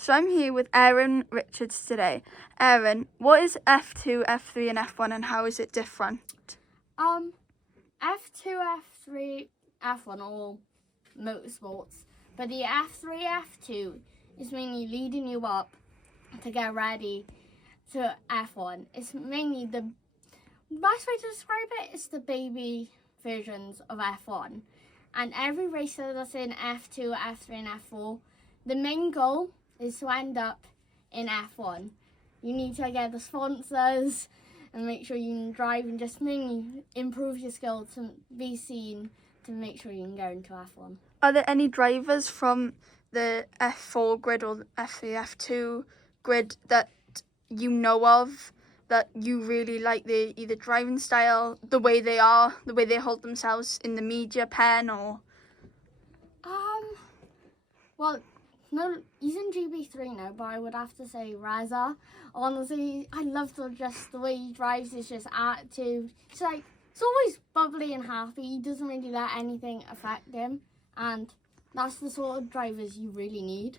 So I'm here with Aaron Richards today. Aaron, what is F2, F3 and F1 and how is it different? F2, F3, F1 all motorsports, but the F3, F2 is mainly leading you up to get ready to F1. It's mainly the best way to describe it is the baby versions of F1. And every racer that's in F2, F3 and F4, the main goal is to end up in F1. You need to get the sponsors and make sure you can drive and just mainly improve your skill to be seen to make sure you can go into F1. Are there any drivers from the F4 grid or the F3, F2 grid that you know of that you really like their either driving style, the way they are, the way they hold themselves in the media pen or? Well, no, he's in GB3 now, but I would have to say Raza. Honestly, I love the way he drives, his just attitude. It's like, it's always bubbly and happy. He doesn't really let anything affect him. And that's the sort of drivers you really need.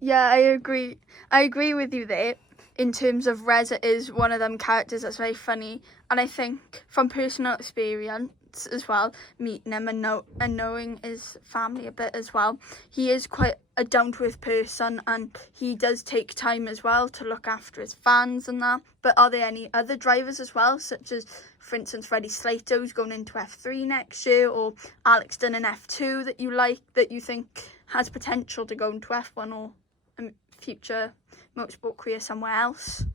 Yeah, I agree. I agree with you there. In terms of Reza is one of them characters that's very funny. And I think from personal experience as well, meeting him and knowing his family a bit as well, he is quite a down-to-earth person and he does take time as well to look after his fans and that. But are there any other drivers as well, such as, for instance, Freddie Slater, who's going into F3 next year, or Alex Dunn in F2 that you like, that you think has potential to go into F1 or a future motorsport career somewhere else?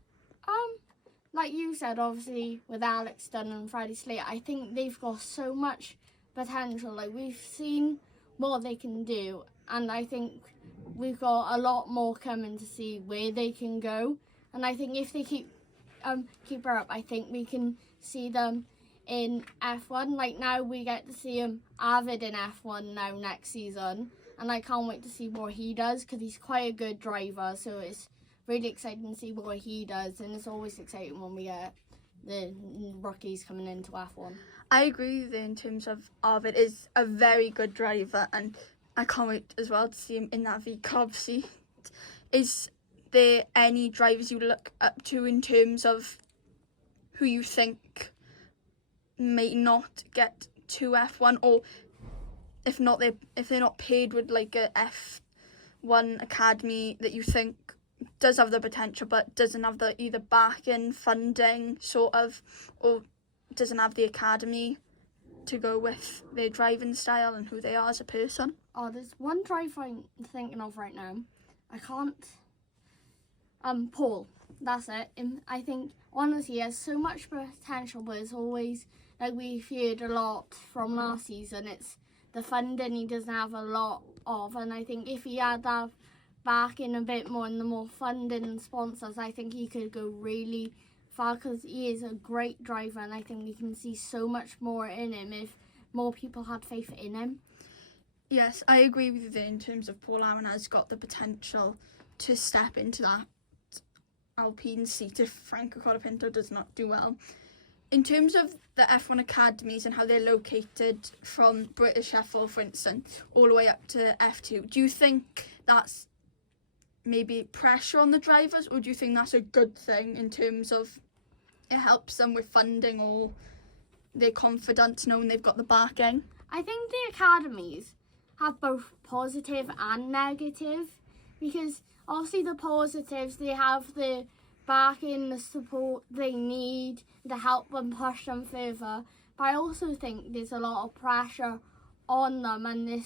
Like you said, obviously, with Alex Dunn and Freddie Slater, I think they've got so much potential. Like, we've seen what they can do, and I think we've got a lot more coming to see where they can go. And I think if they keep her up, I think we can see them in F1. Like, now we get to see him avid in F1 now next season, and I can't wait to see what he does because he's quite a good driver, so it's really exciting to see what he does, and it's always exciting when we get the rookies coming into F1. I agree with you in terms of Arvid is a very good driver, and I can't wait as well to see him in that V-Carb seat. Is there any drivers you look up to in terms of who you think may not get to F1, or if they're not paid with like a F1 academy that you think does have the potential but doesn't have the either backing, funding sort of, or doesn't have the academy to go with their driving style and who they are as a person? Oh, there's one driver I'm thinking of right now. I can't. Paul. That's it. I think honestly he has so much potential, but it's always like we feared a lot from last season. It's the funding he doesn't have a lot of, and I think if he had that back in a bit more and the more funding and sponsors, I think he could go really far because he is a great driver, and I think we can see so much more in him if more people had faith in him. Yes, I agree with you there in terms of Paul Allen has got the potential to step into that Alpine seat if Franco Colapinto does not do well. In terms of the F1 academies and how they're located from British F4, for instance, all the way up to F2, do you think that's maybe pressure on the drivers, or do you think that's a good thing in terms of it helps them with funding or their confidence knowing they've got the backing? I think the academies have both positive and negative, because obviously the positives, they have the backing, the support they need to help them push them further, but I also think there's a lot of pressure on them, and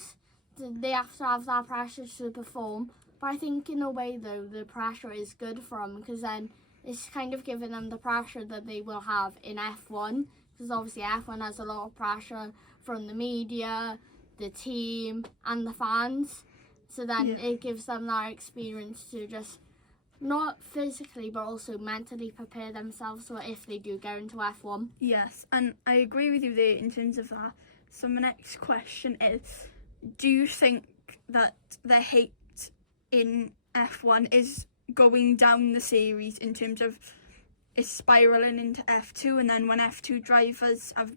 they have to have that pressure to perform. But I think in a way though, the pressure is good for them, because then it's kind of giving them the pressure that they will have in F1, because obviously F1 has a lot of pressure from the media, the team and the fans. So then it gives them that experience to just not physically but also mentally prepare themselves for if they do go into F1. Yes, and I agree with you there in terms of that. So my next question is, do you think that the hate in F1 is going down the series in terms of it's spiralling into F2, and then when F2 drivers have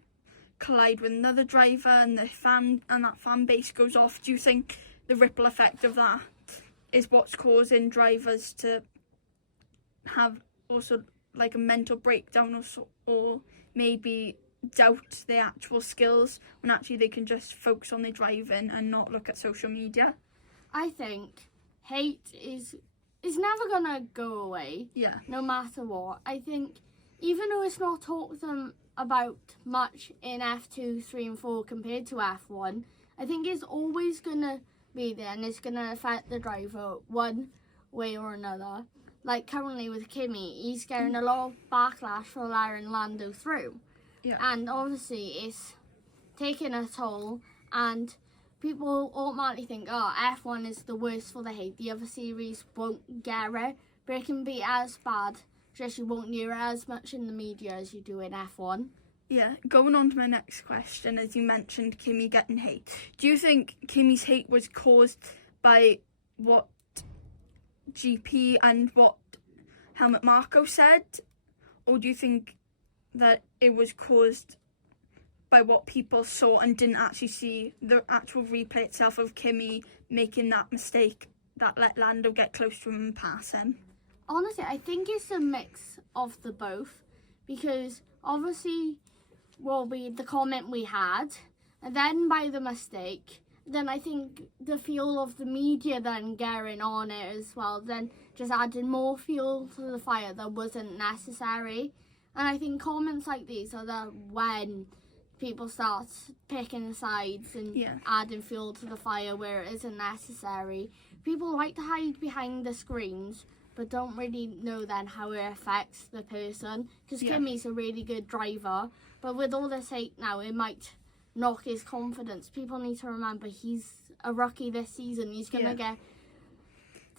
collide with another driver and that fan base goes off, do you think the ripple effect of that is what's causing drivers to have also like a mental breakdown or maybe doubt their actual skills when actually they can just focus on their driving and not look at social media. I think hate is never gonna go away. Yeah. No matter what. I think even though it's not talked about much in F2, 3 and 4 compared to F1, I think it's always gonna be there and it's gonna affect the driver one way or another. Like currently with Kimi, he's getting a lot of backlash for allowing Lando through. Yeah. And obviously it's taking a toll, and people automatically think, oh, F1 is the worst for the hate. The other series won't get it, but it can be as bad, just you won't hear it as much in the media as you do in F1. Yeah, going on to my next question, as you mentioned Kimi getting hate. Do you think Kimi's hate was caused by what GP and what Helmut Marko said? Or do you think that it was caused by what people saw and didn't actually see the actual replay itself of Kimi making that mistake that let Lando get close to him and pass him? Honestly, I think it's a mix of the both, because obviously will be the comment we had, and then by the mistake, then I think the fuel of the media then getting on it as well, then just added more fuel to the fire that wasn't necessary. And I think comments like these are the when people start picking sides and adding fuel to the fire where it isn't necessary. People like to hide behind the screens, but don't really know then how it affects the person. Because Kimi's a really good driver, but with all this hate now, it might knock his confidence. People need to remember he's a rookie this season. He's going to get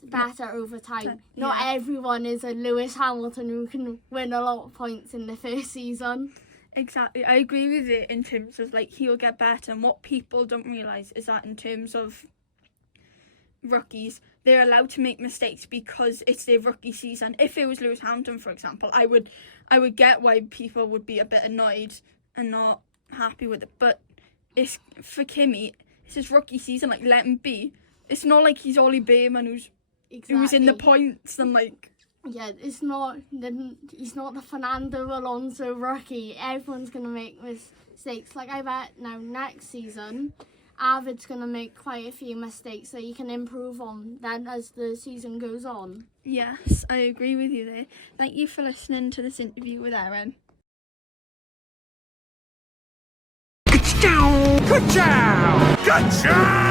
better over time. Not everyone is a Lewis Hamilton who can win a lot of points in the first season. Exactly. I agree with it in terms of like he'll get better, and what people don't realise is that in terms of rookies, they're allowed to make mistakes because it's their rookie season. If it was Lewis Hamilton, for example, I would get why people would be a bit annoyed and not happy with it. But it's for Kimi, it's his rookie season, like let him be. It's not like he's Ollie Bearman who's in the points and like he's not the Fernando Alonso rookie. Everyone's gonna make mistakes. Like I bet now next season Arvid's going to make quite a few mistakes that you can improve on then as the season goes on. Yes, I agree with you there. Thank you for listening to this interview with Erin. Ka-chow! Ka-chow! Ka-chow!